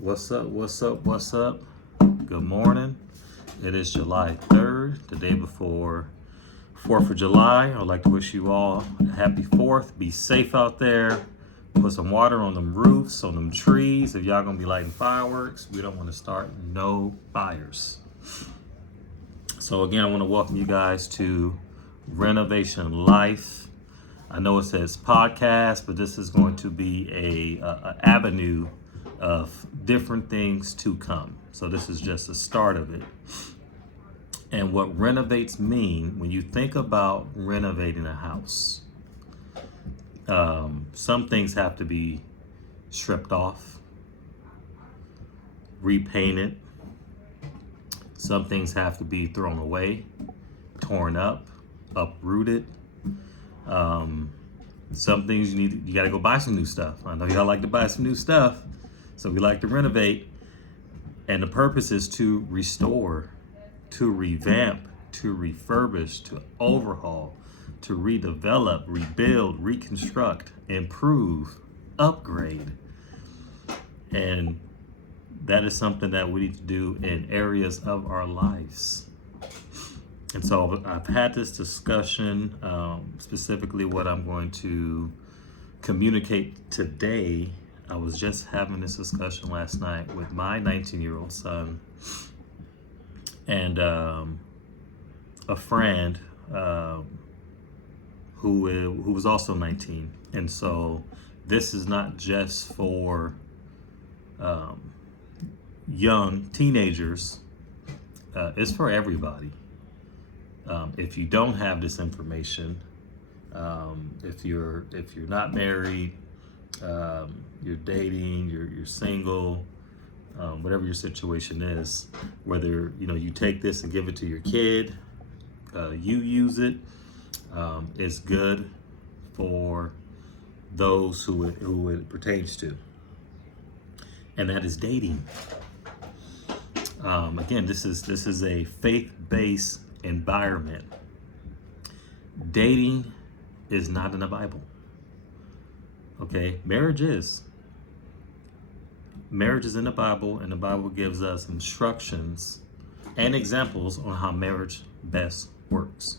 What's up? What's up? What's up? Good morning. It is July 3rd, the day before 4th of July. I'd like to wish you all a happy 4th. Be safe out there. Put some water on them roofs, on them trees. If y'all gonna be lighting fireworks, we don't want to start no fires. So again, I want to welcome you guys to Renovation Life. I know it says podcast, but this is going to be a avenue of different things to come. So this is just the start of it. And what renovates mean, when you think about renovating a house, some things have to be stripped off, repainted. Some things have to be thrown away, torn up, uprooted. Some things you got to go buy some new stuff. I know y'all like to buy some new stuff, so we like to renovate. And the purpose is to restore, to revamp, to refurbish, to overhaul, to redevelop, rebuild, reconstruct, improve, upgrade. And that is something that we need to do in areas of our lives. And so I've had this discussion, specifically what I'm going to communicate today. I was just having this discussion last night with my 19-year-old son and a friend who was also 19. And so this is not just for young teenagers, it's for everybody. If you don't have this information, if you're not married, you're dating, you're single, whatever your situation is, whether you take this and give it to your kid, you use it, it's good for those who it pertains to, and that is dating. Again, this is a faith-based environment. Dating is not in the Bible. Okay, marriage is. Marriage is in the Bible, and the Bible gives us instructions and examples on how marriage best works.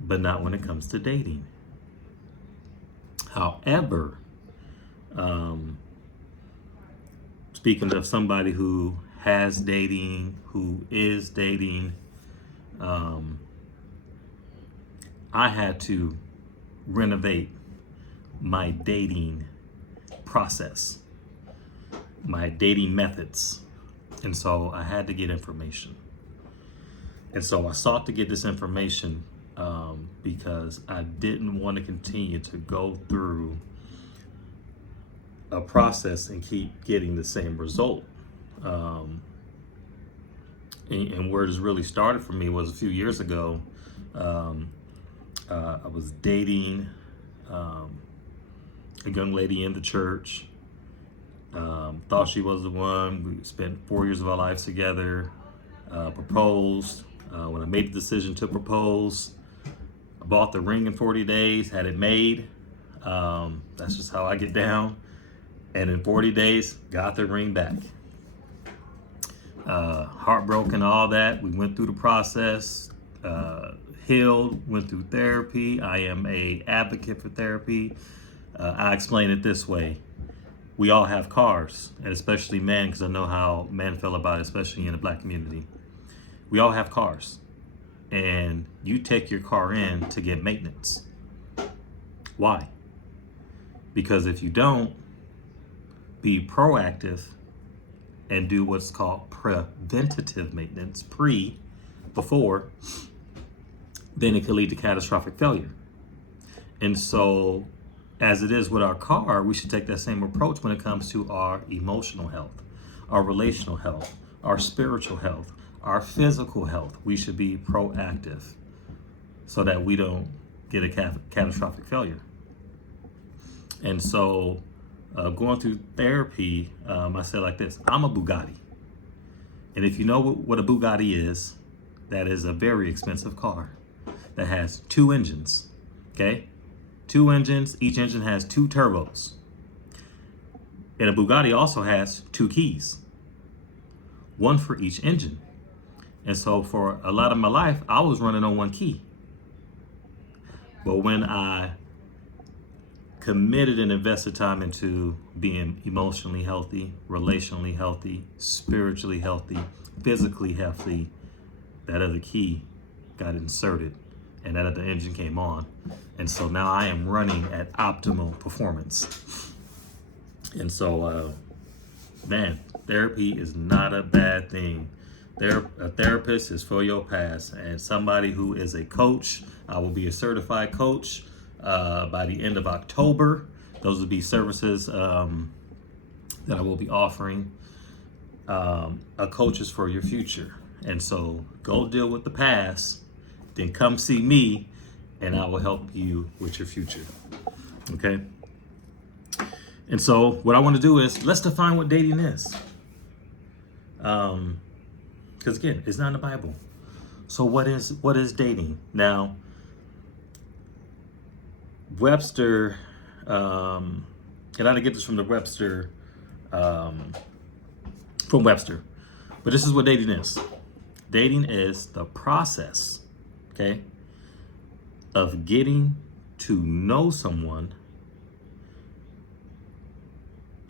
But not when it comes to dating. However, speaking of somebody who has dating, who is dating, I had to renovate my dating process, my dating methods. And so I had to get information. And so I sought to get this information because I didn't want to continue to go through a process and keep getting the same result. And where this really started for me was a few years ago. I was dating a young lady in the church. Thought she was the one. We spent 4 years of our lives together. Proposed. When I made the decision to propose, I bought the ring in 40 days, had it made. That's just how I get down. And in 40 days, got the ring back. Heartbroken, all that. We went through the process, healed, went through therapy. I am a advocate for therapy. I explain it this way. We all have cars, and especially men, because I know how men feel about it, especially in the Black community. We all have cars, and you take your car in to get maintenance. Why? Because if you don't, be proactive and do what's called preventative maintenance, before, then it could lead to catastrophic failure. And so, as it is with our car, we should take that same approach when it comes to our emotional health, our relational health, our spiritual health, our physical health. We should be proactive so that we don't get a catastrophic failure. And so, going through therapy, I said like this: I'm a Bugatti. And if you know what a Bugatti is, that is a very expensive car that has 2 engines, okay? 2 engines, each engine has 2 turbos. And a Bugatti also has 2 keys, one for each engine. And so for a lot of my life, I was running on 1 key. But when I committed and invested time into being emotionally healthy, relationally healthy, spiritually healthy, physically healthy, that other key got inserted and that other engine came on. And so now I am running at optimal performance. And so, man, therapy is not a bad thing. A therapist is for your past, and somebody who is a coach. I will be a certified coach by the end of October. Those will be services that I will be offering. A coach is for your future. And so go deal with the past, then come see me, and I will help you with your future. Okay? And so what I want to do is, let's define what dating is. Because again, it's not in the Bible. So what is dating? Now, Webster, and I didn't get this from the Webster, from Webster, but this is what dating is. Dating is the process, okay, of getting to know someone,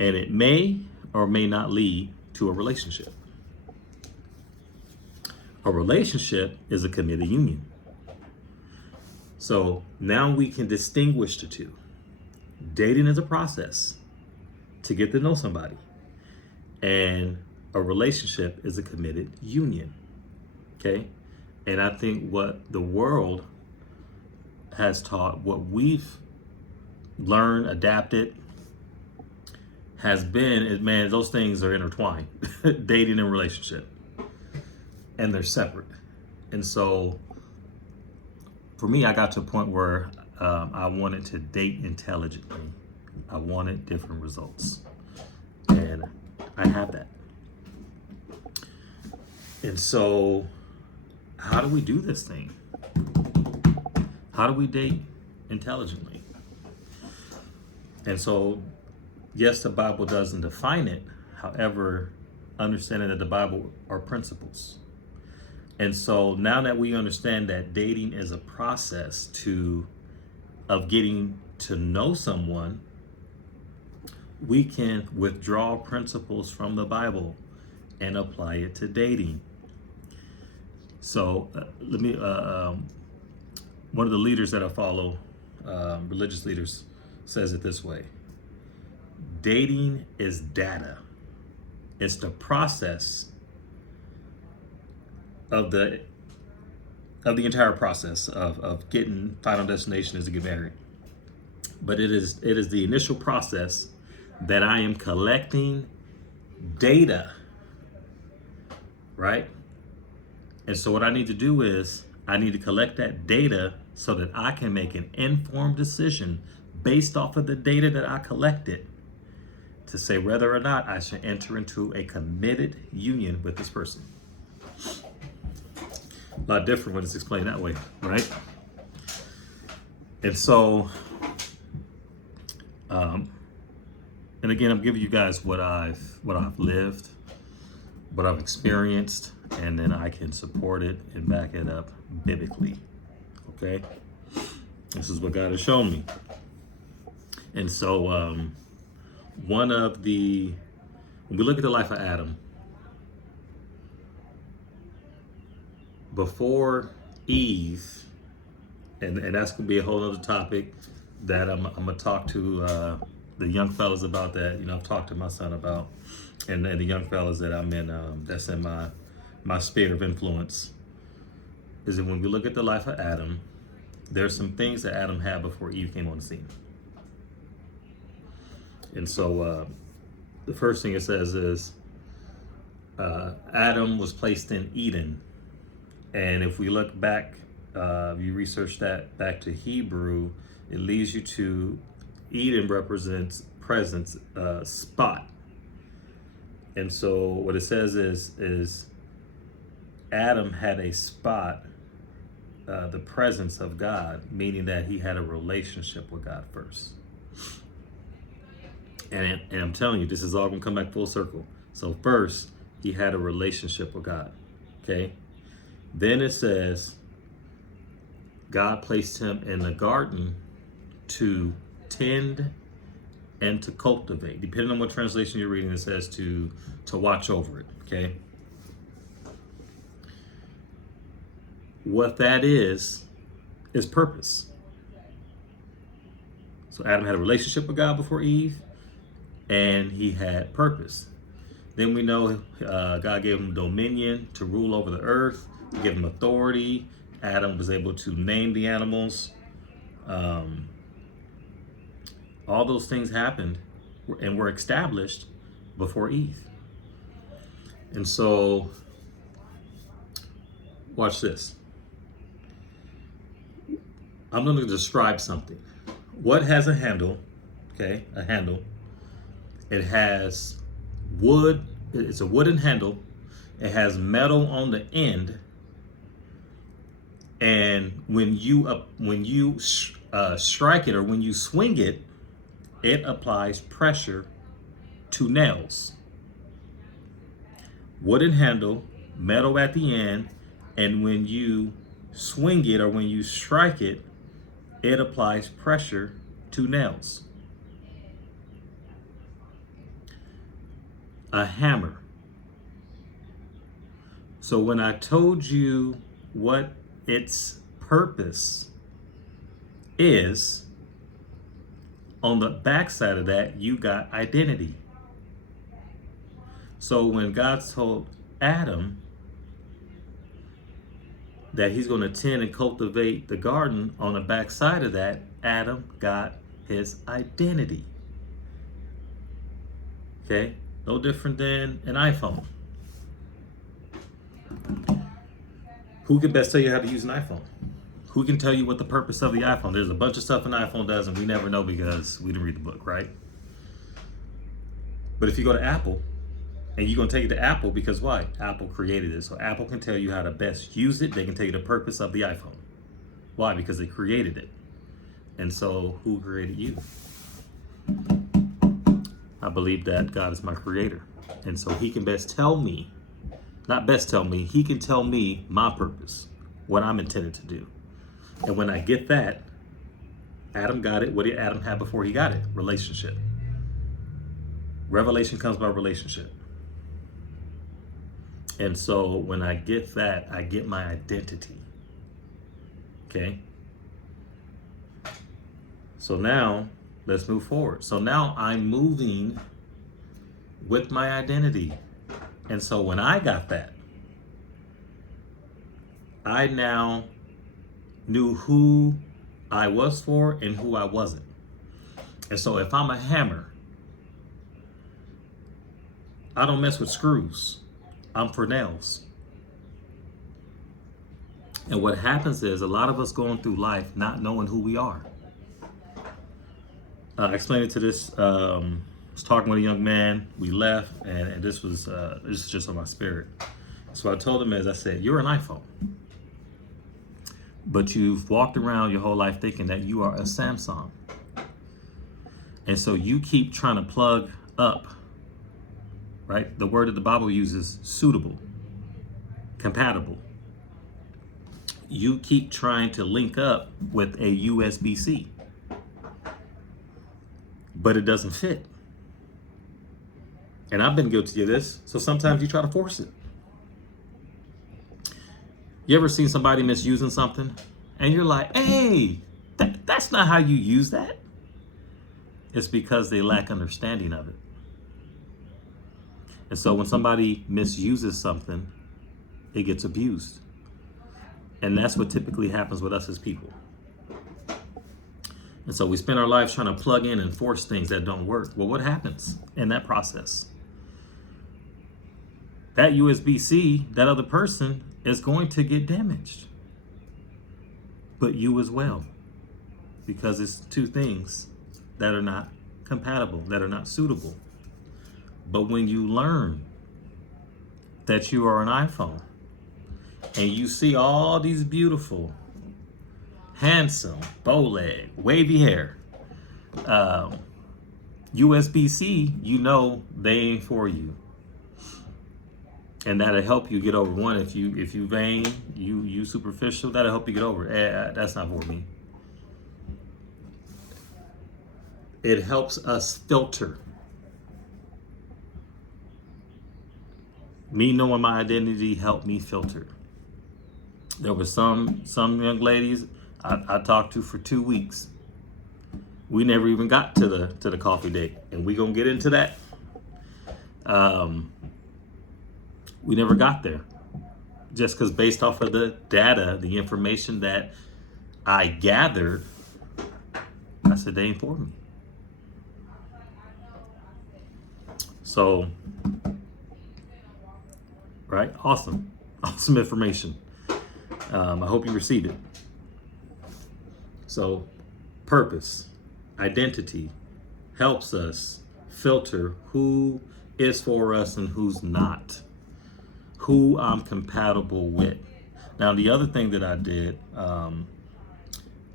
and it may or may not lead to a relationship. A relationship is a committed union. So now we can distinguish the two. Dating is a process to get to know somebody, and a relationship is a committed union. Okay? And I think what the world has taught, what we've learned, adapted, has been is, man, those things are intertwined. Dating and relationship. And they're separate. And so for me, I got to a point where I wanted to date intelligently. I wanted different results. And I have that. And so how do we do this thing? How do we date intelligently? And so, yes, the Bible doesn't define it. However, understanding that the Bible are principles. And so now that we understand that dating is a process of getting to know someone, we can withdraw principles from the Bible and apply it to dating. So one of the leaders that I follow, religious leaders, says it this way: dating is data. It's the process of the entire process of getting. Final destination is to get married. But it is the initial process that I am collecting data, right? And so what I need to do is I need to collect that data so that I can make an informed decision based off of the data that I collected to say whether or not I should enter into a committed union with this person. A lot different when it's explained that way, right? And so, and again, I'm giving you guys what I've lived, what I've experienced, and then I can support it and back it up biblically. Okay, this is what God has shown me. And so, when we look at the life of Adam, before Eve, and that's gonna be a whole other topic that I'm gonna talk to the young fellas about. That I've talked to my son about, and the young fellas that I'm in, that's in my sphere of influence, is that when we look at the life of Adam, there's some things that Adam had before Eve came on the scene. And so the first thing it says is Adam was placed in Eden. And if we look back, you research that back to Hebrew, it leads you to Eden represents presence, spot. And so what it says is Adam had a spot, the presence of God, meaning that he had a relationship with God first. And I'm telling you, this is all gonna come back full circle. So first, he had a relationship with God. Okay. Then it says God placed him in the garden to tend and to cultivate. Depending on what translation you're reading, it says to watch over it. Okay. What that is purpose. So Adam had a relationship with God before Eve, and he had purpose. Then we know God gave him dominion to rule over the earth, give him authority. Adam was able to name the animals. All those things happened and were established before Eve. And so, watch this. I'm going to describe something. What has a handle? Okay, a handle. It has wood. It's a wooden handle. It has metal on the end. And when you strike it or when you swing it, it applies pressure to nails. Wooden handle, metal at the end, and when you swing it or when you strike it, it applies pressure to nails. A hammer. So when I told you what its purpose is, on the backside of that, you got identity. So when God told Adam that he's going to tend and cultivate the garden, on the backside of that, Adam got his identity. Okay? No different than an iPhone. Who can best tell you how to use an iPhone? Who can tell you what the purpose of the iPhone? There's a bunch of stuff an iPhone does and we never know because we didn't read the book, right? But if you go to Apple, and you're going to take it to Apple because why? Apple created it. So Apple can tell you how to best use it. They can tell you the purpose of the iPhone. Why? Because they created it. And so who created you? I believe that God is my creator. And so he can best tell me, not best tell me, he can tell me my purpose, what I'm intended to do. And when I get that, Adam got it. What did Adam have before he got it? Relationship. Revelation comes by relationship. And so when I get that, I get my identity. Okay? So now, let's move forward. So now I'm moving with my identity. And so when I got that, I now knew who I was for and who I wasn't. And so if I'm a hammer, I don't mess with screws. I'm for nails. And what happens is a lot of us going through life not knowing who we are. I explained it to this. I was talking with a young man. We left, and this is just on my spirit. So I told him, as I said, you're an iPhone, but you've walked around your whole life thinking that you are a Samsung, and so you keep trying to plug up. Right? The word that the Bible uses, suitable, compatible. You keep trying to link up with a USB-C, but it doesn't fit. And I've been guilty of this, so sometimes you try to force it. You ever seen somebody misusing something and you're like, hey, that's not how you use that? It's because they lack understanding of it. And so when somebody misuses something, it gets abused. And that's what typically happens with us as people. And so we spend our lives trying to plug in and force things that don't work. Well, what happens in that process? That USB-C, that other person, is going to get damaged. But you as well. Because it's two things that are not compatible, that are not suitable. But when you learn that you are an iPhone and you see all these beautiful, handsome, bow leg, wavy hair, USB-C, you know they ain't for you. And that'll help you get over one. If you vain, you superficial, that'll help you get over it. That's not for me. It helps us filter. Me knowing my identity helped me filter. There were some young ladies I talked to for 2 weeks. We never even got to the coffee date, and we gonna get into that. We never got there, just because based off of the data, the information that I gathered, I said they ain't for me. So, right, awesome information. I hope you received it. So, purpose, identity helps us filter who is for us and who's not, who I'm compatible with. Now, the other thing that I did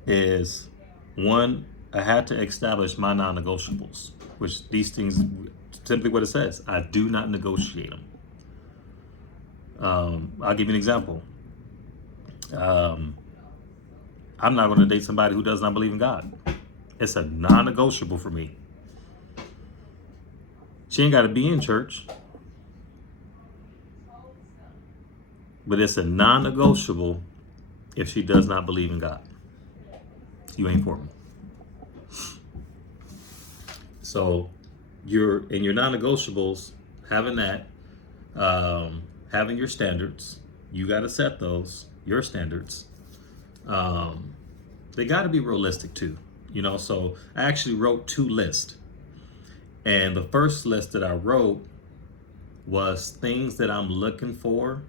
is, one, I had to establish my non-negotiables, which these things, simply what it says, I do not negotiate them. I'll give you an example. I'm not going to date somebody who does not believe in God. It's a non-negotiable for me. She ain't got to be in church, but it's a non-negotiable if she does not believe in God. You ain't for me. So you're in your non-negotiables, having that, having your standards. You got to set those, your standards. They got to be realistic too, so I actually wrote 2 lists. And the first list that I wrote was things that I'm looking for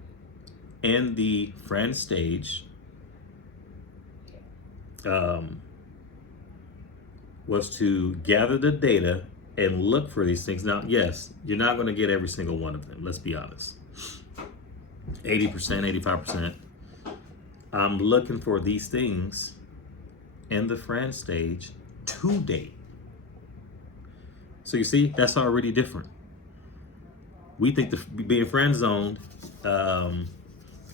in the friend stage. Was to gather the data and look for these things. Now, yes, you're not going to get every single one of them. Let's be honest. 80%, 85%. I'm looking for these things in the friend stage to date. So you see, that's already different. We think the being friend zoned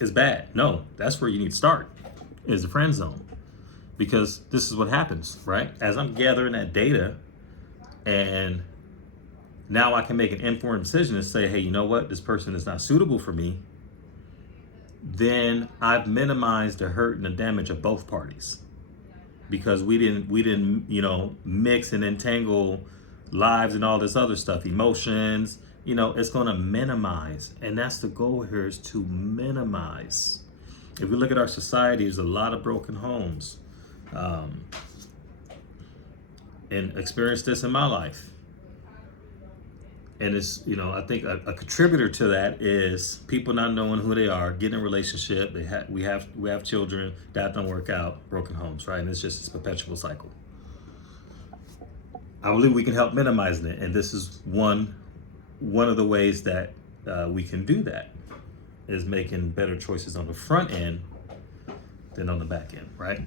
is bad. No, that's where you need to start, is the friend zone. Because this is what happens, right? As I'm gathering that data, and now I can make an informed decision and say, hey, you know what? This person is not suitable for me. Then I've minimized the hurt and the damage of both parties, because we didn't mix and entangle lives and all this other stuff, emotions. It's going to minimize, and that's the goal here, is to minimize. If we look at our society, there's a lot of broken homes. And experienced this in my life. And it's, I think a contributor to that is people not knowing who they are, getting in a relationship. We have children that don't work out, broken homes, right? And it's just this perpetual cycle. I believe we can help minimizing it, and this is one of the ways that we can do that, is making better choices on the front end than on the back end, right?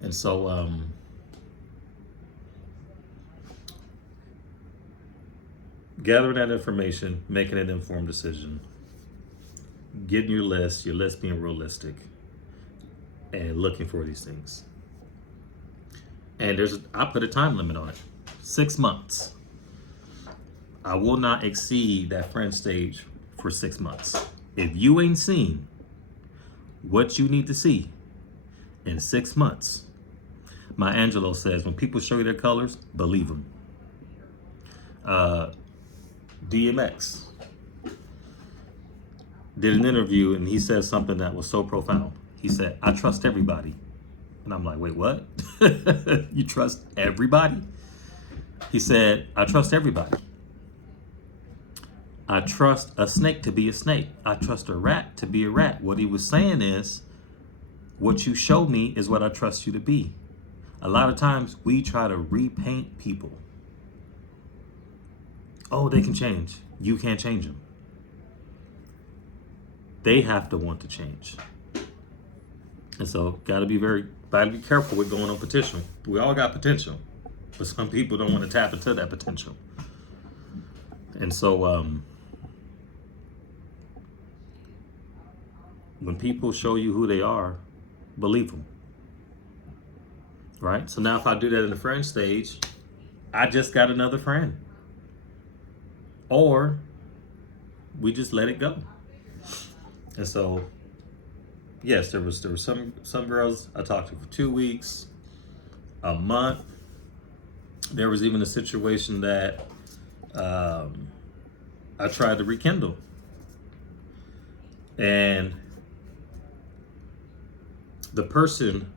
And so, gathering that information, making an informed decision, getting your list being realistic, and looking for these things. And I put a time limit on it, 6 months. I will not exceed that friend stage for 6 months. If you ain't seen what you need to see in 6 months, Maya Angelou says, when people show you their colors, believe them. DMX did an interview, and he said something that was so profound. He said, I trust everybody. And I'm like, wait, what? You trust everybody? He said, I trust everybody. I trust a snake to be a snake. I trust a rat to be a rat. What he was saying is, what you show me is what I trust you to be. A lot of times we try to repaint people. Oh, they can change. You can't change them. They have to want to change. And so gotta be careful with going on potential. We all got potential. But some people don't want to tap into that potential. And so when people show you who they are, believe them. Right? So now if I do that in the friend stage, I just got another friend. Or we just let it go. And so, yes, there was some girls I talked to for 2 weeks, a month. There was even a situation that I tried to rekindle. And the person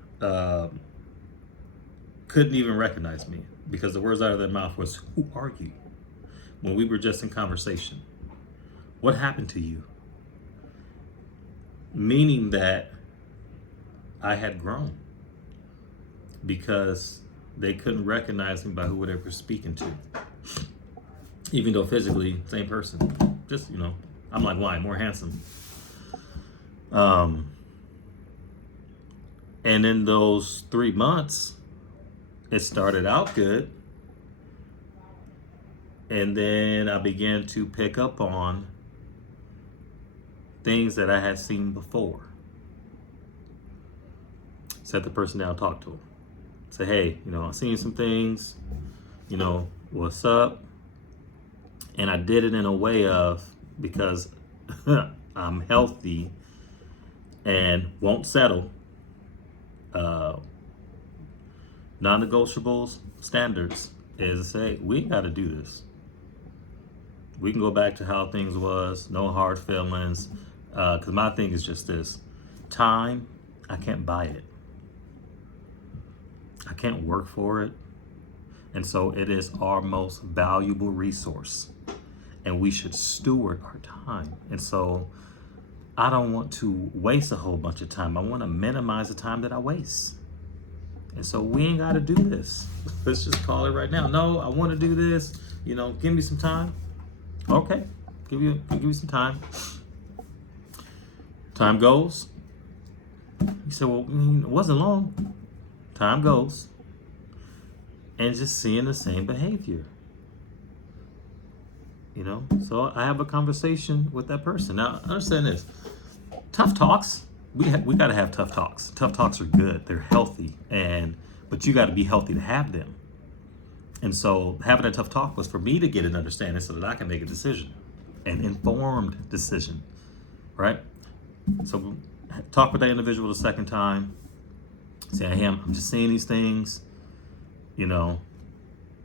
couldn't even recognize me because the words out of their mouth was, "Who are you?" When we were just in conversation. What happened to you? Meaning that I had grown because they couldn't recognize me by who they were speaking to. Even though physically, same person. Just, I'm like wine, more handsome. And in those 3 months, it started out good. And then I began to pick up on things that I had seen before. Set the person down, talk to them. Say, hey, I've seen some things, what's up? And I did it in a way of, because I'm healthy and won't settle, non-negotiables, standards is to say, we ain't got to do this. We can go back to how things was, no hard feelings. Because my thing is just this: time, I can't buy it. I can't work for it. And so it is our most valuable resource. And we should steward our time. And so I don't want to waste a whole bunch of time. I want to minimize the time that I waste. And so we ain't got to do this. Let's just call it right now. No, I want to do this. Give me some time. Okay, give you some time. Time goes. You said, well, it wasn't long. Time goes. And just seeing the same behavior. So I have a conversation with that person. Now, understand this. Tough talks, we got to have tough talks. Tough talks are good. They're healthy. But you got to be healthy to have them. And so having a tough talk was for me to get an understanding so that I can make a decision, an informed decision, right? So talk with that individual the second time. Say, hey, I'm just seeing these things,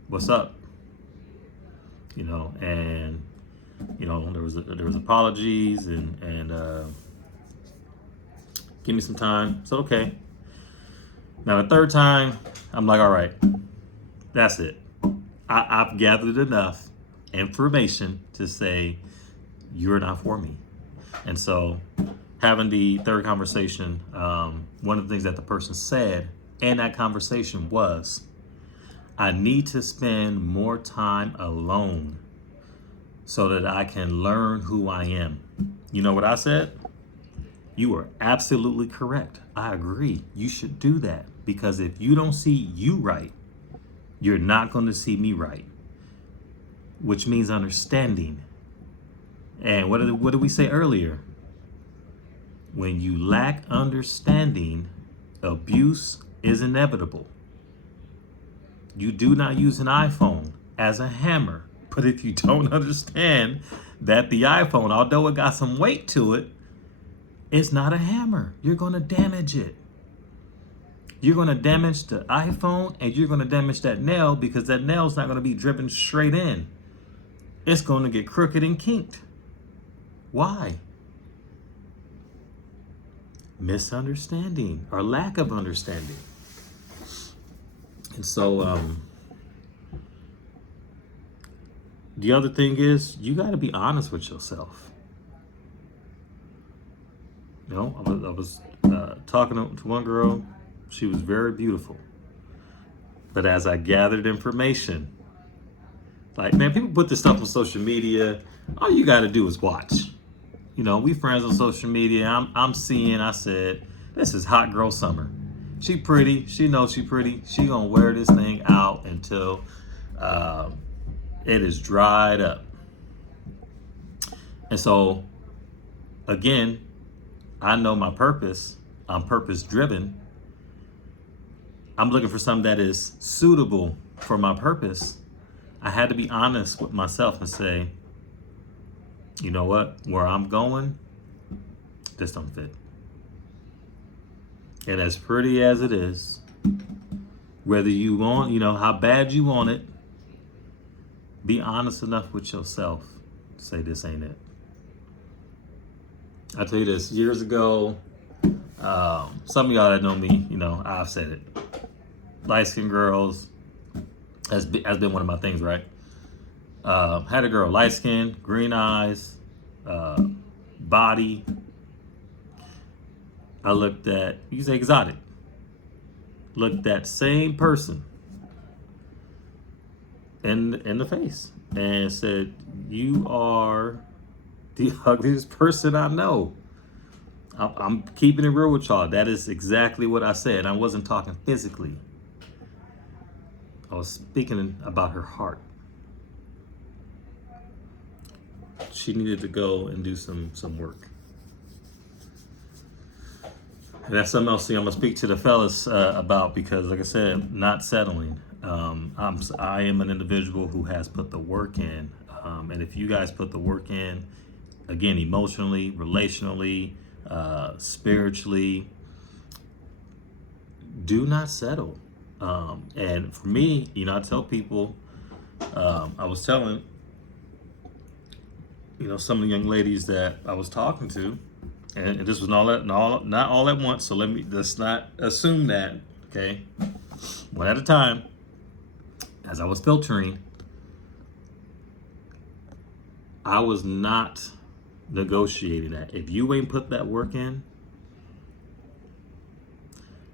what's up? And there was apologies and give me some time. So okay. Now the third time, I'm like, all right, that's it. I've gathered enough information to say you're not for me. And so having the third conversation, one of the things that the person said in that conversation was, I need to spend more time alone so that I can learn who I am. You know what I said? You are absolutely correct. I agree. You should do that, because if you don't see you right, you're not going to see me right, which means understanding. And what did we say earlier? When you lack understanding, abuse is inevitable. You do not use an iPhone as a hammer, but if you don't understand that the iPhone, although it got some weight to it, it's not a hammer. You're going to damage it. You're going to damage the iPhone, and you're going to damage that nail, because that nail's not going to be driven straight in. It's going to get crooked and kinked. Why? Misunderstanding or lack of understanding. And so the other thing is, you got to be honest with yourself. I was talking to one girl. She was very beautiful. But as I gathered information, like, man, people put this stuff on social media. All you got to do is watch. We friends on social media. I said, this is hot girl summer. She pretty. She knows she pretty. She gonna wear this thing out until it is dried up. And so, again, I know my purpose. I'm purpose driven. I'm looking for something that is suitable for my purpose. I had to be honest with myself and say, you know what? Where I'm going, this don't fit. And as pretty as it is, whether you want, how bad you want it, be honest enough with yourself to say this ain't it. I tell you this, years ago, some of y'all that know me, I've said it. Light-skinned girls has been one of my things, right? Had a girl, light skin, green eyes, body. I looked at, you say exotic. Looked at same person in the face and said, you are the ugliest person I know. I'm keeping it real with y'all. That is exactly what I said. I wasn't talking physically. I was speaking about her heart. She needed to go and do some work. And that's something else I'm gonna speak to the fellas about, because, like I said, not settling. I am an individual who has put the work in, and if you guys put the work in, again, emotionally, relationally, spiritually, do not settle. And for me, I tell people, I was telling, some of the young ladies that I was talking to, and this was not all at once. So let's not assume that. Okay, one at a time. As I was filtering, I was not negotiating that. If you ain't put that work in,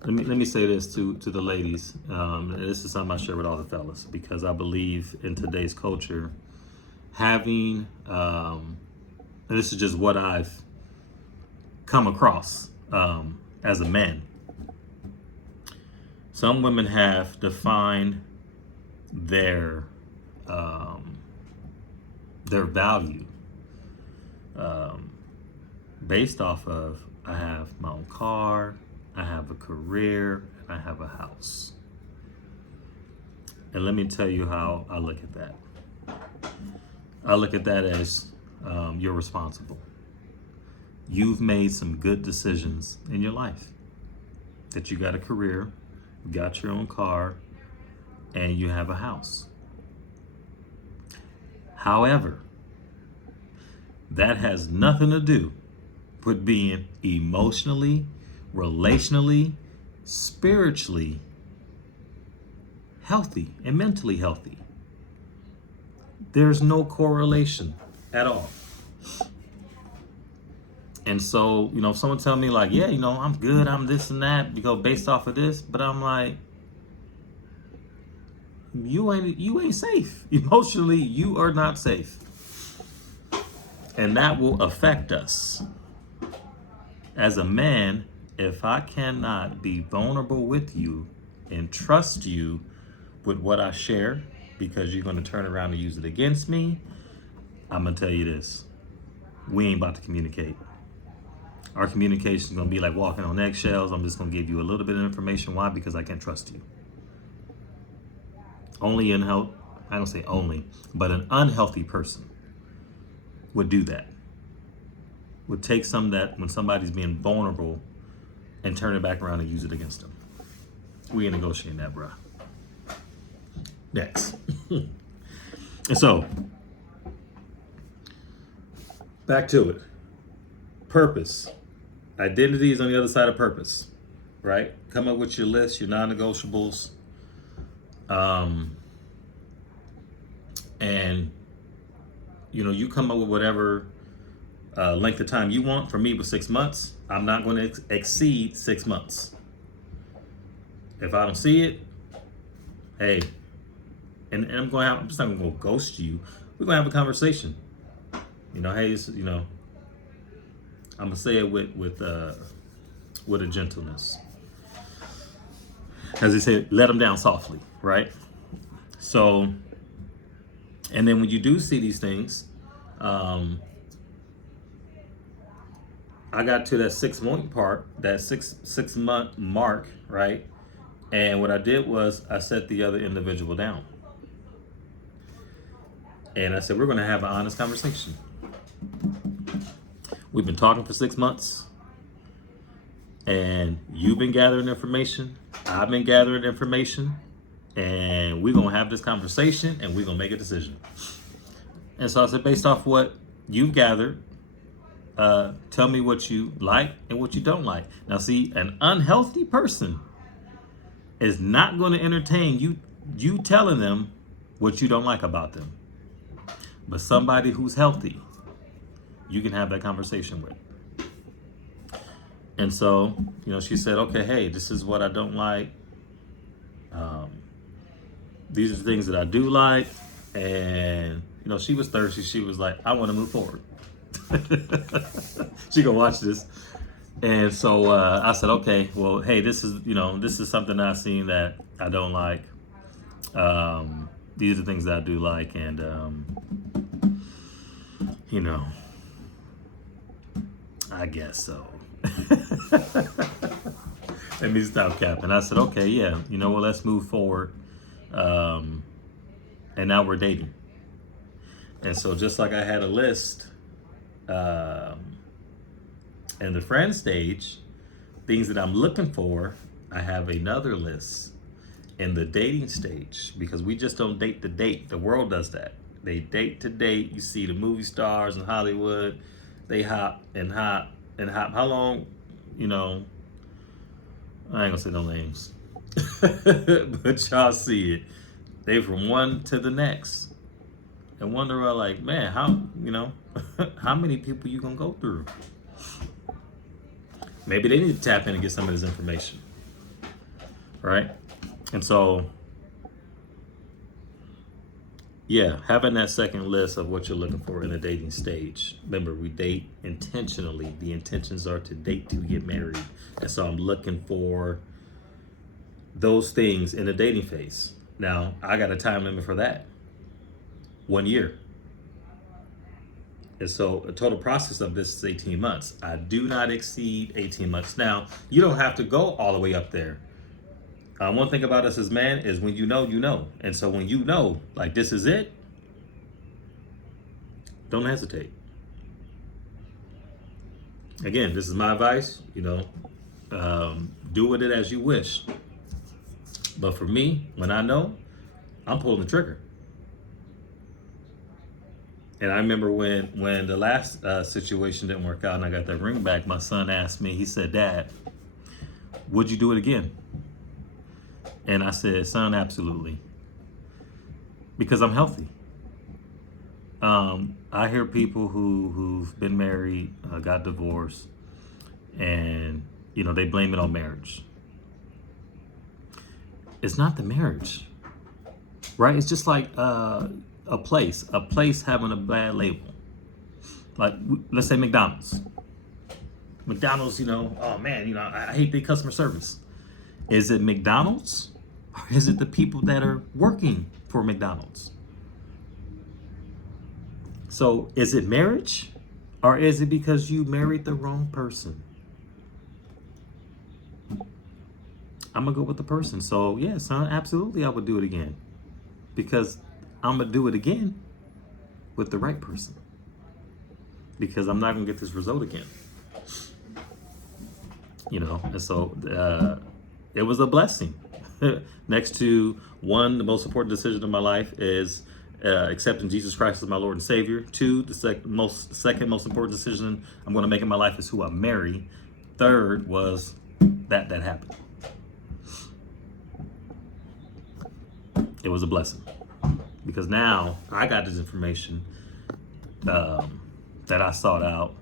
let me say this to the ladies. And this is something I share with all the fellas, because I believe in today's culture, having, and this is just what I've come across as a man. Some women have defined their value based off of, I have my own car, I have a career, and I have a house. And let me tell you how I look at that. I look at that as you're responsible. You've made some good decisions in your life. That you got a career, you got your own car, and you have a house. However, that has nothing to do with being emotionally, relationally, spiritually healthy and mentally healthy. There's no correlation at all. And so, if someone tell me like, yeah, I'm good, I'm this and that, based off of this, but I'm like, you ain't safe. Emotionally, you are not safe. And that will affect us. As a man, if I cannot be vulnerable with you and trust you with what I share, because you're going to turn around and use it against me, I'm going to tell you this. We ain't about to communicate. Our communication is going to be like walking on eggshells. I'm just going to give you a little bit of information. Why? Because I can't trust you. Only I don't say only, but an unhealthy person would do that. Would take some that when somebody's being vulnerable and turn it back around and use it against them. We ain't negotiating that, bruh. Next. And so, back to it. Purpose. Identity is on the other side of purpose, right? Come up with your list, your non-negotiables. And, you come up with whatever length of time you want. For me, it was 6 months. I'm not going to exceed 6 months. If I don't see it, hey, and I'm just not going to go ghost you. We're going to have a conversation. Hey, I'm going to say it with a gentleness. as they say, let them down softly, right? So, and then when you do see these things, I got to that 6 month part, that six month mark, right? And what I did was I set the other individual down. And I said, we're going to have an honest conversation. We've been talking for 6 months, and you've been gathering information. I've been gathering information, and we're going to have this conversation, and we're going to make a decision. And so I said, based off what you've gathered, tell me what you like and what you don't like. Now, see, an unhealthy person is not going to entertain you telling them what you don't like about them. But somebody who's healthy, you can have that conversation with. And so, she said, okay, hey, this is what I don't like. These are the things that I do like. And, she was thirsty. She was like, I want to move forward. She gonna watch this. And so I said, okay, well, hey, this is something I've seen that I don't like. These are things that I do like. And, I guess so. Let me stop capping. I said, okay, yeah, let's move forward. And now we're dating. And so just like I had a list in the friend stage, things that I'm looking for, I have another list in the dating stage, because we just don't date to date. The world does that. They date to date. You see the movie stars in Hollywood, they hop and hop and hop. How long, I ain't gonna say no names, but y'all see it. They from one to the next. And wonder, like, man, how, how many people you gonna go through? Maybe they need to tap in and get some of this information, right? And so, yeah, having that second list of what you're looking for in the dating stage. Remember, we date intentionally. The intentions are to date to get married. And so I'm looking for those things in the dating phase. Now, I got a time limit for that. 1 year. And so a total process of this is 18 months. I do not exceed 18 months. Now, you don't have to go all the way up there. One thing about us as men is when you know. And so when you know, like, this is it, don't hesitate. Again, this is my advice, do with it as you wish. But for me, when I know, I'm pulling the trigger. And I remember when the last situation didn't work out and I got that ring back, my son asked me, he said, Dad, would you do it again? And I said, son, absolutely. Because I'm healthy. I hear people who've been married, got divorced, and, they blame it on marriage. It's not the marriage, right? It's just like a place having a bad label. Like, let's say McDonald's. McDonald's, oh man, I hate the customer service. Is it McDonald's, or is it the people that are working for McDonald's? So is it marriage, or is it because you married the wrong person? I'm gonna go with the person. So yeah, son, absolutely I would do it again, because I'm gonna do it again with the right person, because I'm not gonna get this result again. And so it was a blessing. Next to one, the most important decision of my life is accepting Jesus Christ as my Lord and Savior. Two, the second most important decision I'm going to make in my life is who I marry. Third was that happened. It was a blessing, because now I got this information that I sought out,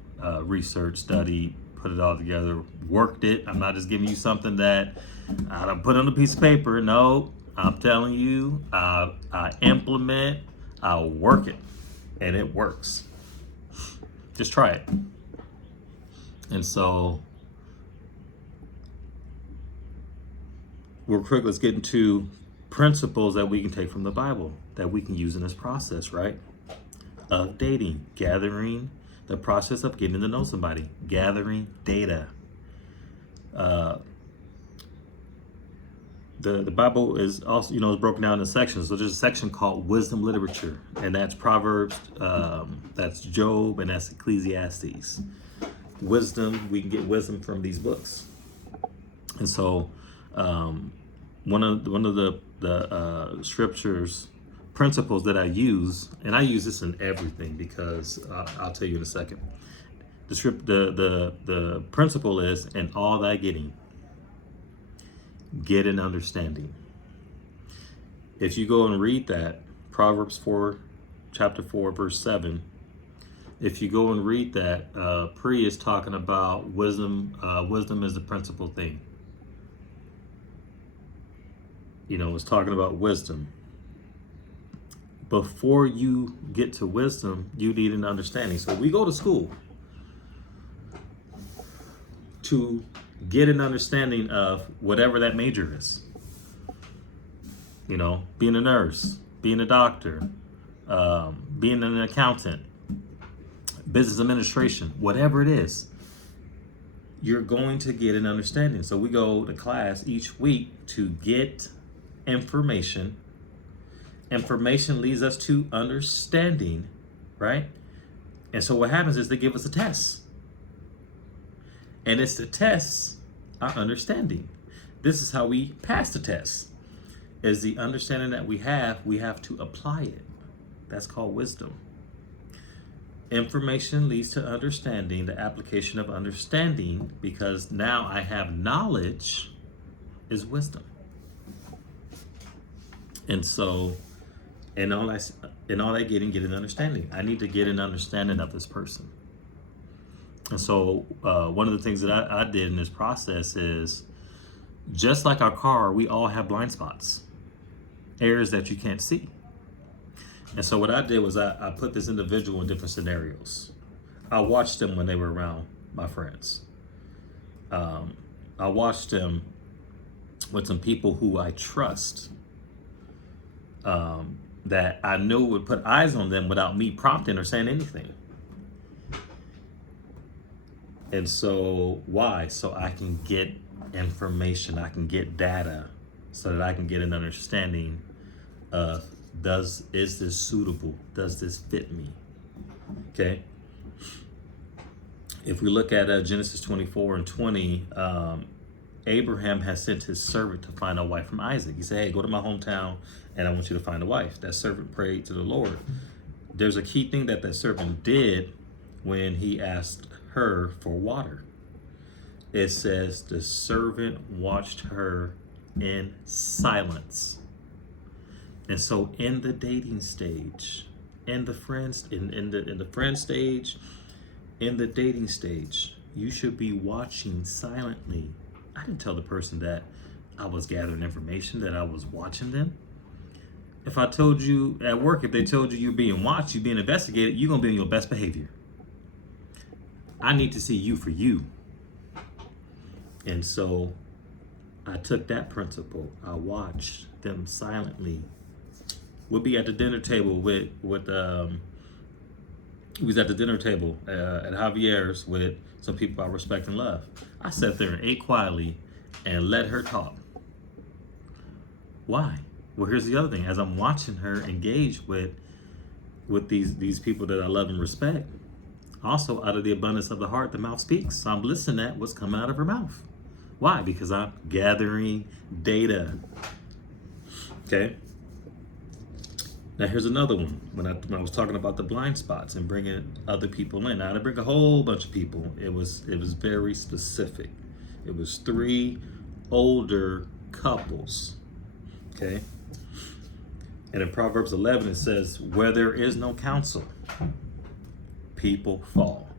researched, studied, put it all together, worked it. I'm not just giving you something that I don't put on a piece of paper. No, I'm telling you, I implement, I work it, and it works. Just try it. And so real quick, let's get into principles that we can take from the Bible that we can use in this process, right? Of dating, gathering, the process of getting to know somebody, gathering data. The Bible is also, is broken down into sections. So there's a section called wisdom literature, and that's Proverbs, that's Job, and that's Ecclesiastes. Wisdom, we can get wisdom from these books. And so one of the scriptures principles that I use, and I use this in everything because I'll tell you in a second. The principle is, in all thy getting, get an understanding. If you go and read that, Proverbs 4, chapter 4, verse 7, if you go and read that, Pri is talking about wisdom. Wisdom is the principal thing. It's talking about wisdom. Before you get to wisdom, you need an understanding. So we go to school to get an understanding of whatever that major is. Being a nurse, being a doctor, being an accountant, business administration, whatever it is, you're going to get an understanding. So we go to class each week to get information. Information leads us to understanding, right? And so what happens is they give us a test. And it's the tests our understanding. This is how we pass the test. Is the understanding that we have to apply it. That's called wisdom. Information leads to understanding, the application of understanding, because now I have knowledge, is wisdom. And so, in all that getting, get an understanding. I need to get an understanding of this person. And so one of the things that I did in this process is, just like our car, we all have blind spots, areas that you can't see. And so what I did was I put this individual in different scenarios. I watched them when they were around my friends. I watched them with some people who I trust, that I knew would put eyes on them without me prompting or saying anything. And so why? So I can get information, I can get data, so that I can get an understanding of, is this suitable? Does this fit me? Okay. If we look at Genesis 24 and 20, Abraham has sent his servant to find a wife from Isaac. He said, hey, go to my hometown and I want you to find a wife. That servant prayed to the Lord. There's a key thing that servant did when he asked her for water. It says the servant watched her in silence. And so in the dating stage, in the friend stage, in the dating stage, you should be watching silently. I didn't tell the person that I was gathering information, that I was watching them. If I told you at work, if they told you you're being watched, you're being investigated, you're going to be on your best behavior. I need to see you for you. And so I took that principle. I watched them silently. We'll be at the dinner table we was at the dinner table at Javier's with some people I respect and love. I sat there and ate quietly and let her talk. Why? Well, here's the other thing. As I'm watching her engage with these people that I love and respect, also out of the abundance of the heart, the mouth speaks. So I'm listening at what's coming out of her mouth. Why? Because I'm gathering data. Okay. Now here's another one. When I was talking about the blind spots and bringing other people in, I didn't bring a whole bunch of people. It was very specific. It was 3 older couples. Okay. And in Proverbs 11 it says, where there is no counsel, people fall.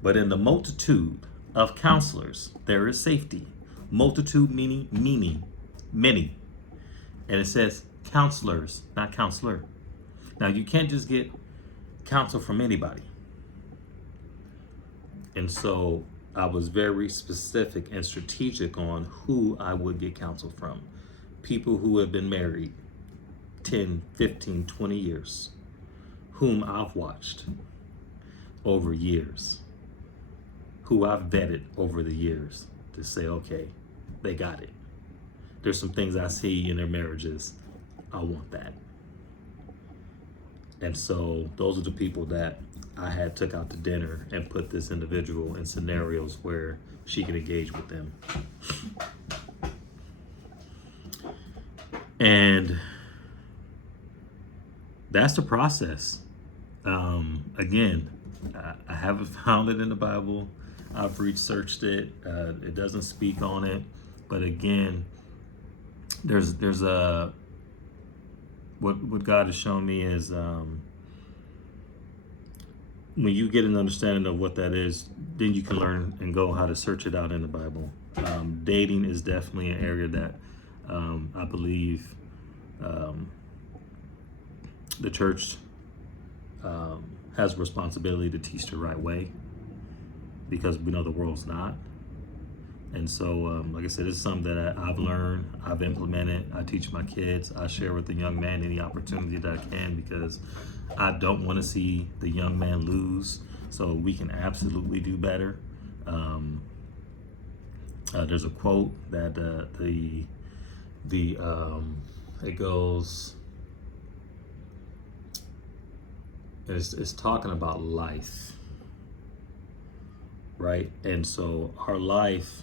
But in the multitude of counselors there is safety. Multitude meaning many. And it says counselors, not counselor. Now you can't just get counsel from anybody. And so I was very specific and strategic on who I would get counsel from. People who have been married 10, 15, 20 years, whom I've watched over years, who I've vetted over the years to say, okay, they got it. There's some things I see in their marriages. I want that. And so those are the people that I had took out to dinner and put this individual in scenarios where she could engage with them. And that's the process. Again, I haven't found it in the Bible. I've researched it. It doesn't speak on it. But again, there's a what God has shown me is when you get an understanding of what that is, then you can learn and go how to search it out in the Bible. Dating is definitely an area that I believe the church has a responsibility to teach the right way, because we know the world's not. And so, like I said, it's something that I've learned, I've implemented. I teach my kids. I share with the young man any opportunity that I can, because I don't want to see the young man lose. So we can absolutely do better. There's a quote that it goes. It's talking about life, right? And so our life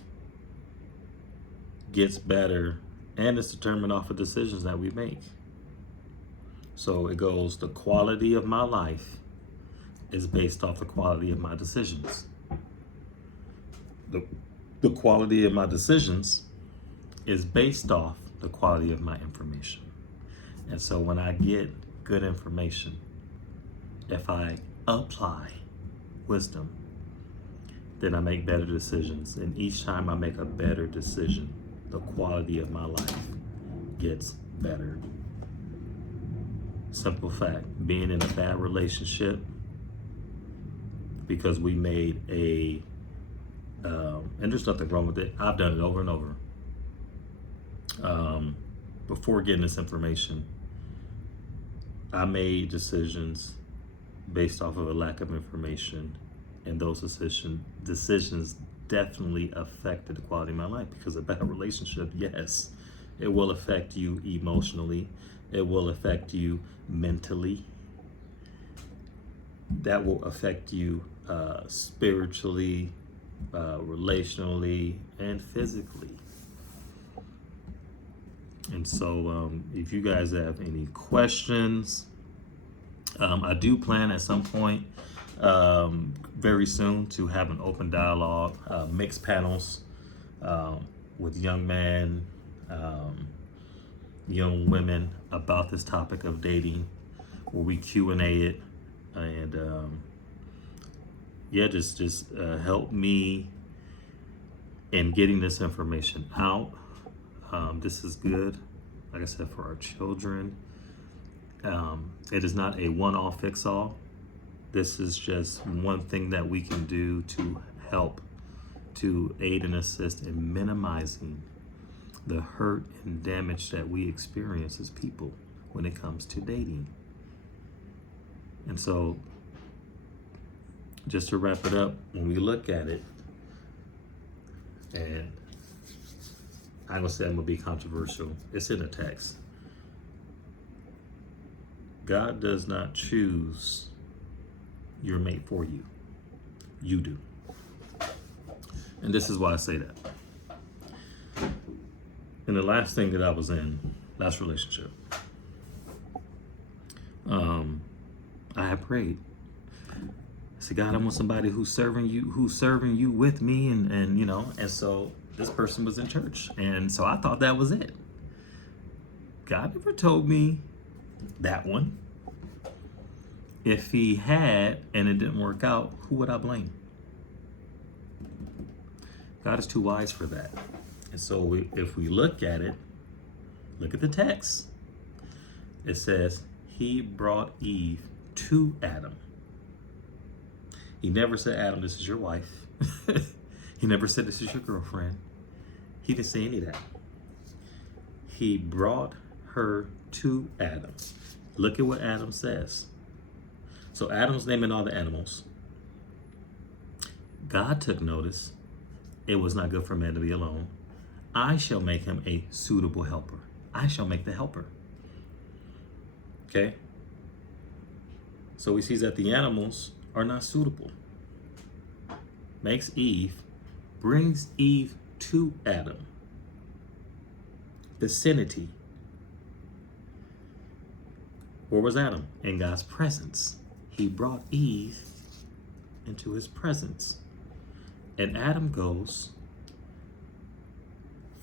gets better, and it's determined off of decisions that we make. So it goes, the quality of my life is based off the quality of my decisions. The quality of my decisions is based off the quality of my information. And so when I get good information, if I apply wisdom, then I make better decisions. And each time I make a better decision, the quality of my life gets better. Simple fact, being in a bad relationship because we made and there's nothing wrong with it. I've done it over and over. Before getting this information, I made decisions based off of a lack of information, and those decisions definitely affected the quality of my life, because a bad relationship, yes, it will affect you emotionally, it will affect you mentally, that will affect you spiritually, relationally, and physically. And so if you guys have any questions, I do plan at some point very soon to have an open dialogue, mixed panels with young men, young women about this topic of dating, where we Q&A it, and just help me in getting this information out. This is good, like I said, for our children. It is not a one-all fix-all. This is just one thing that we can do to help, to aid and assist in minimizing the hurt and damage that we experience as people when it comes to dating. And so, just to wrap it up, when we look at it, and I'm gonna say I'm gonna be controversial, it's in the text. God does not choose your mate for you. You do. And this is why I say that. And the last thing that I was in, last relationship, I had prayed. I said, God, I want somebody who's serving you with me, and you know, and so this person was in church. And so I thought that was it. God never told me that one. If he had and it didn't work out, who would I blame? God is too wise for that. And so if we look at it, look at the text. It says he brought Eve to Adam. He never said, Adam, this is your wife. He never said, this is your girlfriend. He didn't say any of that. He brought her to Adam. Look at what Adam says. So Adam's naming all the animals. God took notice. It was not good for man to be alone. I shall make him a suitable helper. I shall make the helper. Okay? So he sees that the animals are not suitable. Makes Eve, brings Eve to Adam. Vicinity. Where was Adam? In God's presence. He brought Eve into his presence. And Adam goes,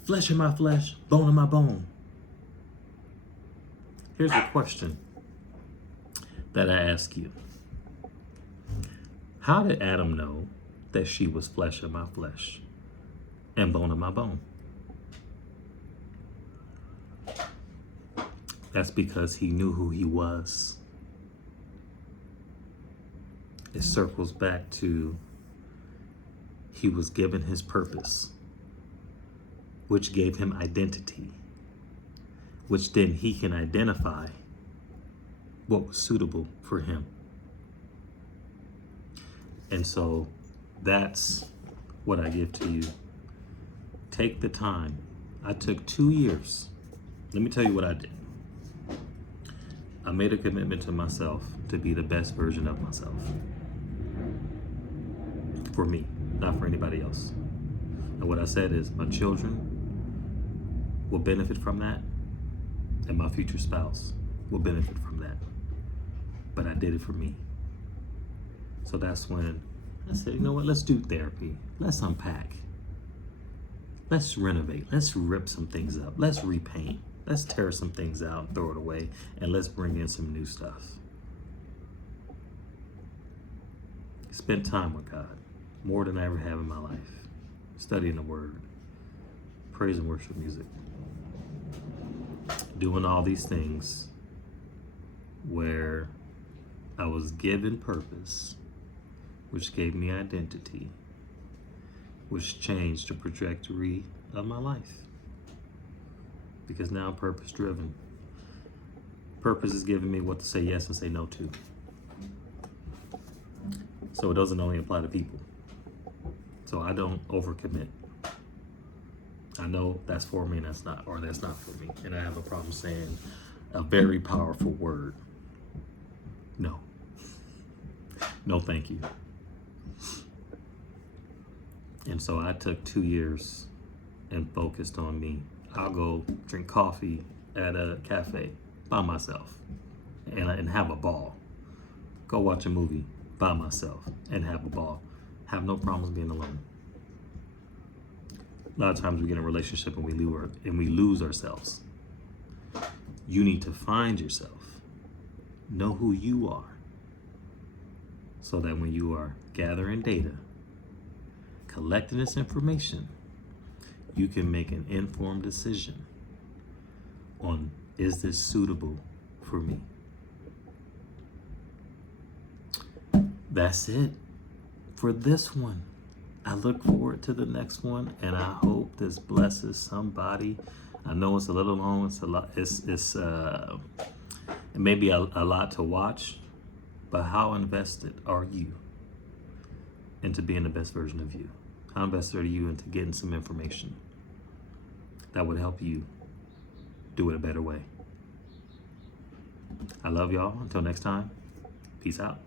flesh of my flesh, bone of my bone. Here's a question that I ask you. How did Adam know that she was flesh of my flesh and bone of my bone? That's because he knew who he was. It circles back to he was given his purpose, which gave him identity, which then he can identify what was suitable for him. And so that's what I give to you. Take the time. I took 2 years. Let me tell you what I did. I made a commitment to myself to be the best version of myself. For me, not for anybody else. And what I said is my children will benefit from that, and my future spouse will benefit from that. But I did it for me. So that's when I said, you know what, let's do therapy. Let's unpack. Let's renovate. Let's rip some things up. Let's repaint. Let's tear some things out and throw it away, and let's bring in some new stuff. Spend time with God, more than I ever have in my life. Studying the Word, praise and worship music, doing all these things where I was given purpose, which gave me identity, which changed the trajectory of my life. Because now I'm purpose driven. Purpose is giving me what to say yes and say no to. So it doesn't only apply to people. So I don't overcommit. I know that's for me and that's not for me. And I have a problem saying a very powerful word. No. No, thank you. And so I took 2 years and focused on me. I'll go drink coffee at a cafe by myself and have a ball. Go watch a movie by myself and have a ball. Have no problems being alone. A lot of times we get in a relationship and we lose ourselves. You need to find yourself. Know who you are. So that when you are gathering data, collecting this information, you can make an informed decision on, is this suitable for me? That's it for this one. I look forward to the next one, and I hope this blesses somebody. I know it's a little long. It's a lot. It may be a lot to watch, but how invested are you into being the best version of you? How invested are you into getting some information that would help you do it a better way? I love y'all. Until next time, peace out.